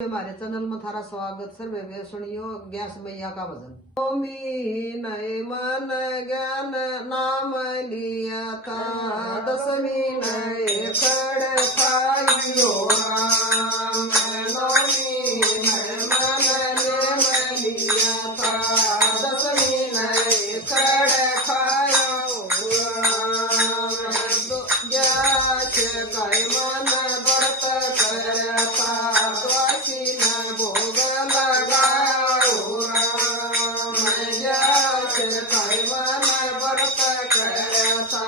हमारे चैनल में थारा स्वागत। सर्वे वे सुनियो गैस मैया का भजन। ओमी नए मन ज्ञान नाम लिया था, दसवीं नए खड़ खाइयो राम। नौमी नए मन नेम लिया था, दसवीं नए खड़ खायो राम। गैस काय मन व्रत करता, भोग लगाओ राम। जय काय मन व्रत करता,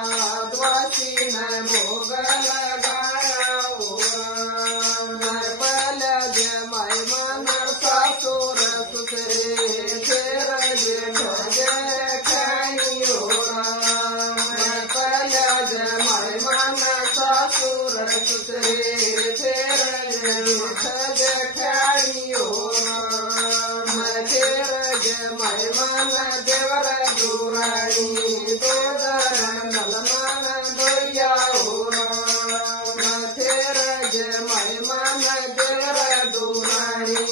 द्वासी न भोग लगाओ राम। पल जमाय मन सासुर सुसरे, फेर जेठ जेठानियो राम। पल जमाय मन सासुर सुसरे, फेर जेठ जेठानियो राम। फेर जमाय मन देवर दुराणी, दलमान दोयाओ राम। फेर जमाय मन देवर दुराणी,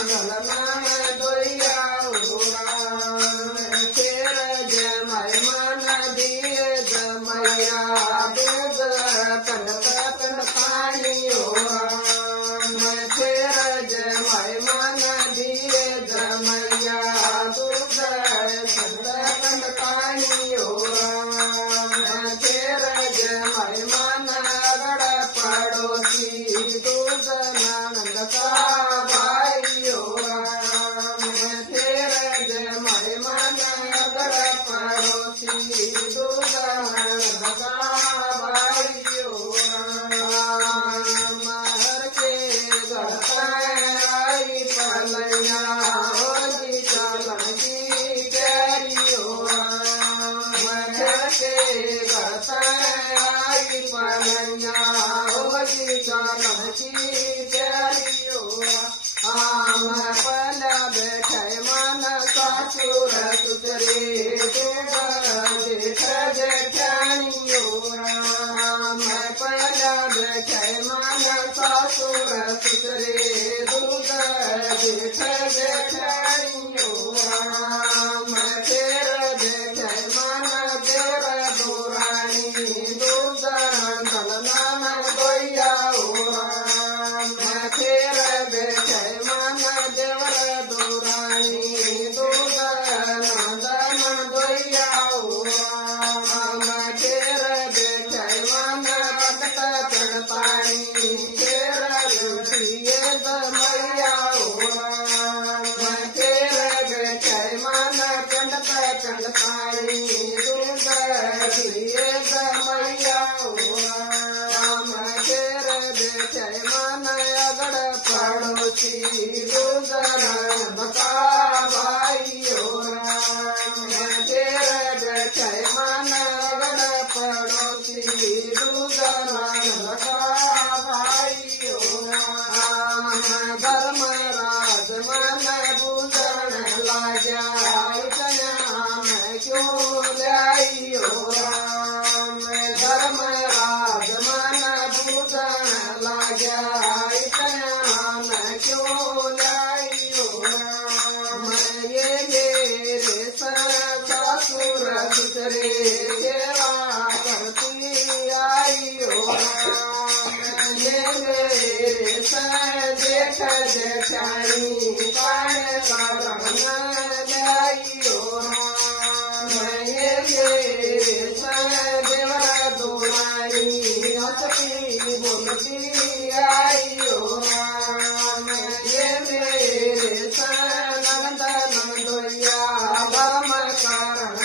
दलमान दोयाओ राम। फेर जमाय मन दिए जमैया, दूध कन पानियो राम। फेर जमाय मन दिए जमैया, दूध कन पानियो राम। फेर जमाय मन गड़ पड़ोसी, दूध नंद का भाइयो राम। फेर जमाय मन गड़ पड़ोसी, दूध नंद का भाइयो राम। हर के गड़ाई पलैया, होली चलन की कैरियो राम। हर के गड़ाई पलैया, होली चलन की कैरियो राम। पल बैठे मन सासुर सुसरे, जेठ जेठानियो राम। पल बैठे मन सासुर सुसरे, दूध जेठ जेठानियो राम। फेर बैठे मन देवर दुराणी, दूध दलमान दोयाओ राम। फेर बैठे मन देवर दुराणी, दूध दलमान दोयाओ राम। फेर बैठे मन पटक चढ़तानी, फेर लुटिए जमैयाओ राम। फेर बैठे मन चंडक चढ़तानी, दूध दिए जमैयाओ राम। फेर बैठे मन अगड़ पड़ोसी, दूध बका भाइयो राम। फेर बैठे मन अगड़ पड़ोसी, दूध बका भाइयो राम। धर्मराज मन बुझन लाग्या, इतना मैं क्यों लाइयो राम। धर्मराज मन बुझन लाग्या, इतना मैं क्यों लाइयो राम। ये मेरे ससुर सुसरे, सेवा करती आइयो राम। ये मेरे जेठ जेठानी, कान कारण लाइयो राम। ये मेरे देवर दुरानी, हंसती बोलती आइयो राम। ये मेरे नंद नंदोया, धर्म कारण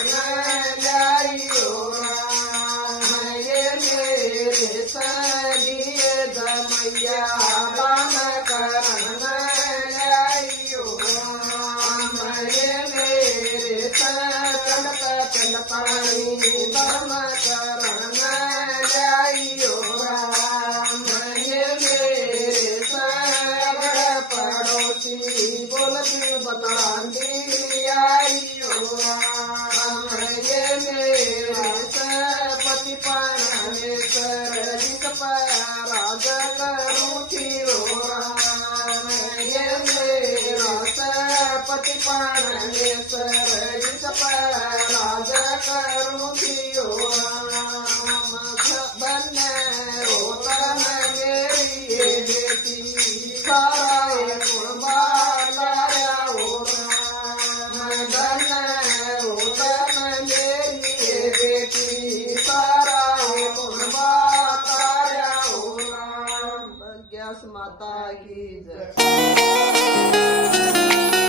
लाइयो राम। ये मेरे दिए जमैया, दान कारण लाइयो राम। ये मेरे चल पानी, धर्म कारण लाइयो राम। ये मेरे बड़ पड़ोसी, बोलती बतांदी आइयो राम। ये मेरे पति पाने कर, राज करूँ परमेश्वर राज करूं थियो राम बन रोतन मेरी ये बेटी सारा कुर्बान लाया हो राम बन रोतन मेरी ये बेटी सारा कुर्बान लाया हो राम। ग्यास माता की जय।